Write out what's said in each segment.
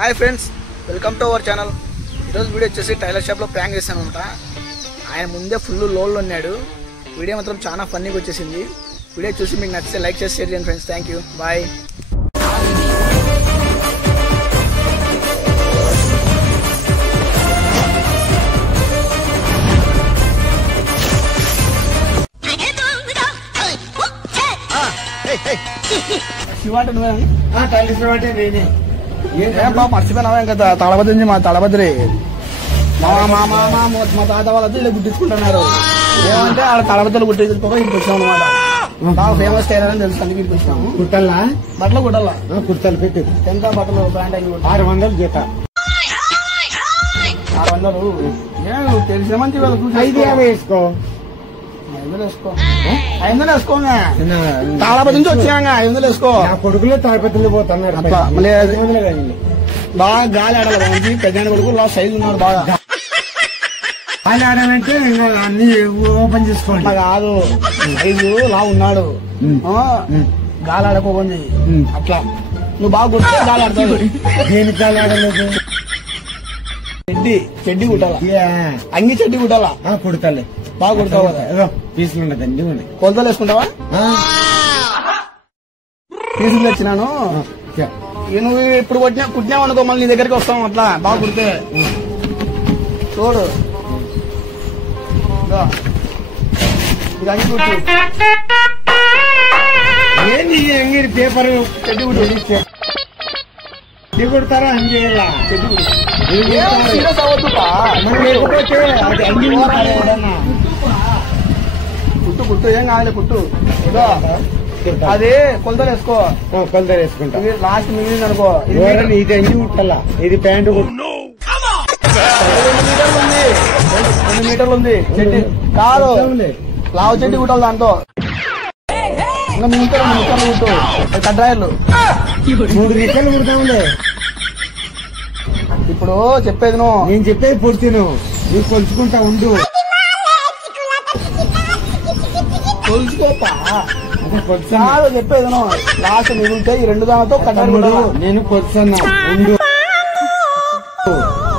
Hi friends, welcome to our channel. ఈరోజు video వచ్చేసి tailor షాప్లో ప్రాంక్ చేశాను అనమాట. ఆయన ముందే ఫుల్ లోల్లో ఉన్నాడు. వీడియో మాత్రం చాలా ఫన్నీగా వచ్చేసింది. వీడియో చూసి మీకు నచ్చితే లైక్ చేసి షేర్ చేయండి ఫ్రెండ్స్. Thank you, bye. శివాంటే నువ్వే టైలర్ అంటే నేనే. మర్చిపోయినావా ఇంకా తడబద్రి మా తడబద్రి మా తాత వాళ్ళతో ఇలా గుట్టించుకుంటున్నారు. ఏమంటే వాళ్ళ తడబద్దలు గుట్టించుకో ఇంటికి వచ్చాం అనమాట. బాగా ఫేమస్ టైలర్ అని తెలుసు, అందుకే ఇంటికి వచ్చాము. కుట్టల్లా బట్టలు కుట్టాలా? కుర్తాలు పెట్టు. ఎంత బట్టలు ప్యాంట్ 600 జీత. 600 తెలిసిన మంచి 550 వేసుకో. 500 వేసుకో. 500 వేసుకోగా తాళపతి నుంచి వచ్చాగా. 500 వేసుకో. నా కొడుకులో తాడిపత్రులు పోతున్నారు. బాగా గాలి ఆడాలి. మంచి పెద్ద కొడుకు సైజు ఉన్నాడు. బాగా గాలి ఆడాలంటే అన్ని ఓపెన్ చేసుకోండి. కాదు, సైజు లా ఉన్నాడు. గాలి ఆడకోకుంది అట్లా. నువ్వు బాగా కుడితే గాలి ఆడతావు. దేనికి గాలి ఆడలేదు? చెడ్డి కుట్టాలా? అంగి చెడ్డి కుట్టాలా? కుడతాలే. బాగా కుడతావు కదా. పీసులు ఉండదండి. కొలతలు వేసుకుంటావా? పీసులు తెచ్చినాను. నువ్వు ఇప్పుడు కుట్టినావు అనుకో, మళ్ళీ నీ దగ్గరికి వస్తాం. అట్లా బాగా కుడితే చూడు. ఇది అంగి కుట్టు. ఏంది అంగిరి పేపర్ చెడ్డి కుట్టు. కొడతారా? అంగి చెడ్డి కుట్టు. లేకపోతే అది అంగి కుట్టు కుట్టు, ఏం కావాలి కుట్టు. అదే కొలతలు వేసుకో. కొలతలు వేసుకుంటా. లాస్ట్ మిగిలింది అనుకో. ఇది అంగి కుట్టాలా? ఇది ప్యాంటు. 2 మీటర్లు ఉంది చెడ్డి. కాదు, లావు చెడ్డి కుట్టాలి. దాంతో ఇంకా మిగతా 2 మీటర్లు కుట్టు. కడ్రాయర్లు 3 నిమిషాలు కుడతాంలే. ఇప్పుడు చెప్పేది నువ్వు. నేను చెప్పేది పూర్తి నువ్వు కొలుచుకుంటా ఉండు. కొలుచుకోపా. కాదు, చెప్పేది నువ్వు. లాస్ట్ మిగిలితే ఈ 2 దానితో కడ్డారు. నేను కొలుచున్నా ఉండు.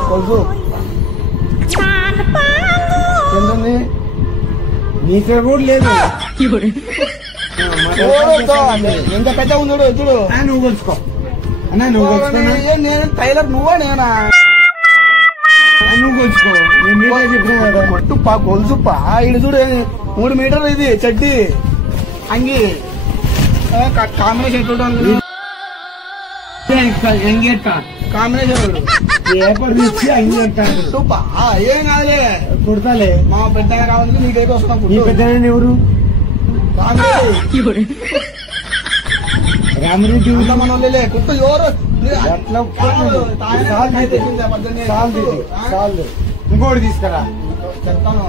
కొలుసు ఎంతుంది? నీతో కూడా లేదు. ఎంత పెద్ద ఉందో చూడు. నువ్వు కొలుచుకో అన్నా. నువ్వు కొలుచుకో. నేను టైలర్, నువ్వా నేనా? నువ్వు కొలుచుకో. నేను చెప్పినా కదా. కొట్టుపా, కొలుసుపా. ఇది చూడు 3 మీటర్లు. ఇది చెడ్డి అంగి కాంబినేషన్ చూడడానికి. కాంబినేషన్ పేపర్ ఇచ్చి అంగి అంటాను. కొట్టుపా. ఏం కాదులే, కుడతాలే. మా పెద్దగా కావాలి. నీకైతే వస్తున్నాం. నీ పెద్ద ఎవరు? రామరెడ్డి. మనలే కుట్టు. ఎవరు ఇంకోటి తీసుకురా. చెప్తాను.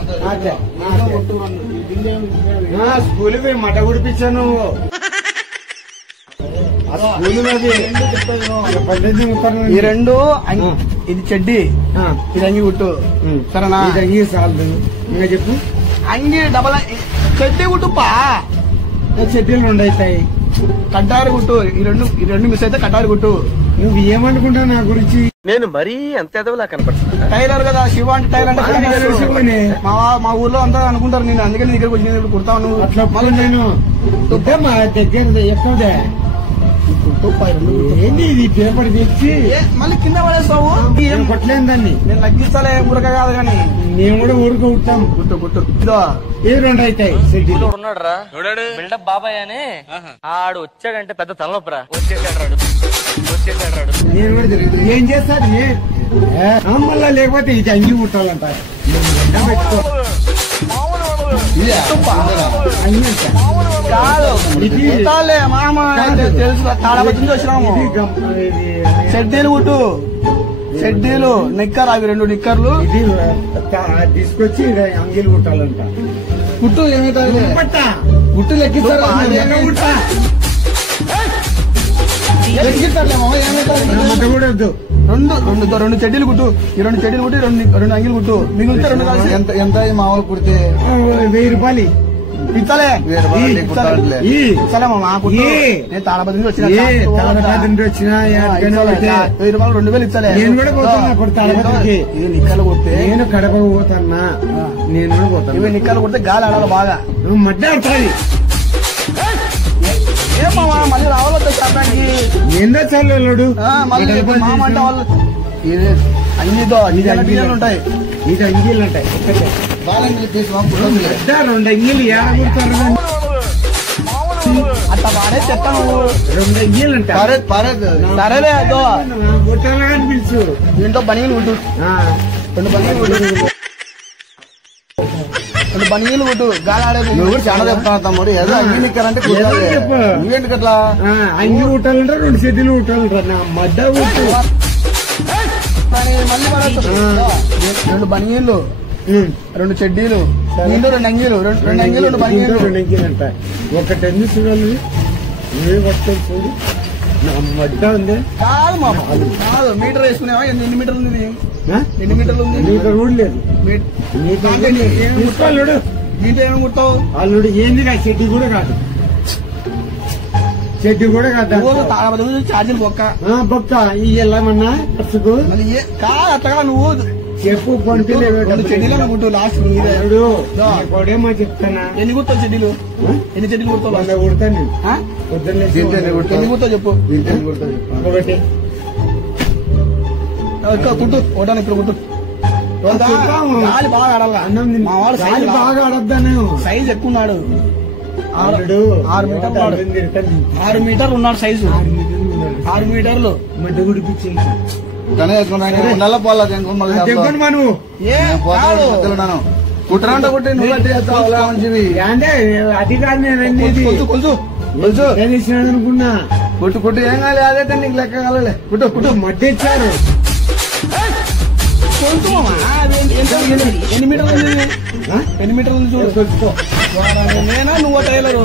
స్కూల్ పోయి మట కుడిపించాను. ఈ 2 ఇది చెడ్డి, ఇది అంగి కుట్టు. సరేనా? ఇది అంగి చాలు. ఇంకా చెప్పు. అంగి డబల్ చెడ్డి కుట్టుపా. చెడ్డీలు 2 అవుతాయి. కడ్డారు కుట్టు. ఈ రెండు మిస్ అయితే కడ్డారు కుట్టు. నువ్వు ఏమనుకుంటావు నా గురించి? నేను మరీ అంత ఎదవలా కనపడుతున్నా. టైలర్ కదా, శివ అంటే టైలర్ అంటే మా ఊర్లో అంతా అనుకుంటారు. నేను అందుకే నీ దగ్గరకు వచ్చి కుడతావు. నువ్వు అట్లా మళ్ళీ నేను మా దగ్గర ఎక్కడే ఏంటి ఇది పేపర్ తెచ్చి మళ్ళీ కింద పడేస్తావు. ఏం కొట్టలేను దాన్ని. నేను లగ్గిస్తాలే, ఊరక కాదు కానీ. నేను కూడా ఊరుకు ఉంటాం. గుట్టు గుట్టు. ఇదో ఏ 2 అవుతాయి. ఉన్నాడు రా బిల్డప్ బాబాయ్ అని. ఆడు వచ్చాడంటే పెద్ద తలనొప్పరా. వచ్చేసాడు. నేను కూడా తిరుగుతాను. ఏం చేస్తాడు? మళ్ళా లేకపోతే ఇది అంగి కుట్టాలంట. మామ తెలుసు. తాళపతి నుంచి వచ్చినాము. చెడ్డీలు కుట్టు. చెడ్డీలు నిక్కర్, అవి 2 నిక్కర్లు. ఇది తీసుకొచ్చి అంగీలు కుట్టాలంట. కుట్టు. ఏమైతే గుట్టు లెక్కిస్తారు. లెక్కిస్తారులే మామ. ఏమైతే కూడా వద్దు. 2 చెడ్డీలు కుట్టు. ఈ 2 చెడ్డీలు కుట్టి 2 అంగిలు కుట్టు. మిగిలితే 2 కలిసి ఎంత మామూలు కుడితే 1000 రూపాయలు. ఇచ్చలే ఈ ఇచ్చలే మామ కుట్టు. ఈ. నేను తాడపతి నుంచి వచ్చిన తాడపతి నుండి వచ్చిన 1000 రూపాయలు 2000 ఇచ్చలే. నేను కూడా పోతున్నా ఇప్పుడు తాడపత్రికి. ఇది నిక్కలు కొడితే నేను కడప పోతాన్నా, నేను కూడా పోతాను. ఇవి నిక్కలు కొడితే గాలి ఆడాలి బాగా. నువ్వు మధ్య ఆడుతుంది ఏమమ్మా మళ్ళీ రావాలొద్దా చెప్పడానికి? ఏందో చల్లడు మళ్ళీ మామ అంటే వాళ్ళు అన్నితో డిజైన్లు ఉంటాయి. ఇది అంగీలు ఉంటాయి. పెద్ద 2 అంగీలు ఏడగొడతారు. అట్లా బానే చెప్తా నువ్వు. 2 అంగీలు ఉంటాయి. సరేలే అదో గుట్టలు కానీ పిలుచు. దీంట్లో బనీలు కుట్టు. 2 బనీలు కుట్టు. 2 బనీలు కుట్టు. గాలి ఆడే నువ్వు కూడా చాలా చెప్తాను తమ్ముడు. ఏదో అన్ని నిక్కరంటే నువ్వేంటి అట్లా అంగి కుట్టాలంటారు, 2 చెడ్డీలు కుట్టాలంటారు. నా మధ్య కుట్టు. మళ్ళీ 2 బనీళ్ళు, 2 చెడ్డీలు, 2 అంగీలు, 2 అంగీలు, 2 బనీళ్ళు. 2 అంగీలు అంట. ఒకటి ఎన్ని చూడాలి నువ్వే పట్టుకొని చూడు. నా మధ్య ఉంది. కాదు మామ కాదు. మీటర్ వేసుకునేవా? ఎన్ని మీటర్లు ఉంది? ఎన్ని మీటర్లు ఉంది? నీకు రూడ్ లేదు. తీసుకోవాడు దీంట్లో ఏమేమి కుట్టావు? అల్లుడు ఏంది కాదు, చెడ్డీ కూడా కాదు. చెడ్డీ కూడా కాదు. తాడపతి ఛార్జీలు బొక్క బొక్క ఈ వెళ్ళమన్నా ఖర్చుకు మళ్ళీ కాదు అట్లా నువ్వు చెప్పు పంపిణీ. 2 చెడ్డీలు కుట్టు లాస్ట్. కొడేమో చెప్తానా. ఎన్ని కుడతావు చెడ్డీలు? ఎన్ని చెడ్డీలు కుడతావు? 100 కుడతాను నేను. ఆ? పొద్దున్నే ఎన్ని కుడతావు చెప్పు. ఒకటి కుట్టు. ఒకటాను ఇప్పుడు కుట్టు. గాలి బాగా ఆడాల. మా వాడు గాలి బాగా ఆడద్దాను. సైజ్ ఎక్కువ ఉన్నాడు. 6 మీటర్లు మీటర్లు ఉన్నాడు సైజు. 6 మీటర్లు మధ్య గుడిపించి నల్ల పోలా నువ్వు కుట్రంట కుట్టి నువ్వు అంటే అది కాదు నేను అనేది. అనుకున్నా. కుట్టు కుట్టు ఏం కాలే. అదే నీకు లెక్క కాలే. కుట్టు కుట్టు. మధ్య ఇచ్చారు. ఎన్ని మీటర్లు ఉంది? ఎన్ని మీటర్లు ఉంది చూడు. నేనా నువ్వు టైలరు?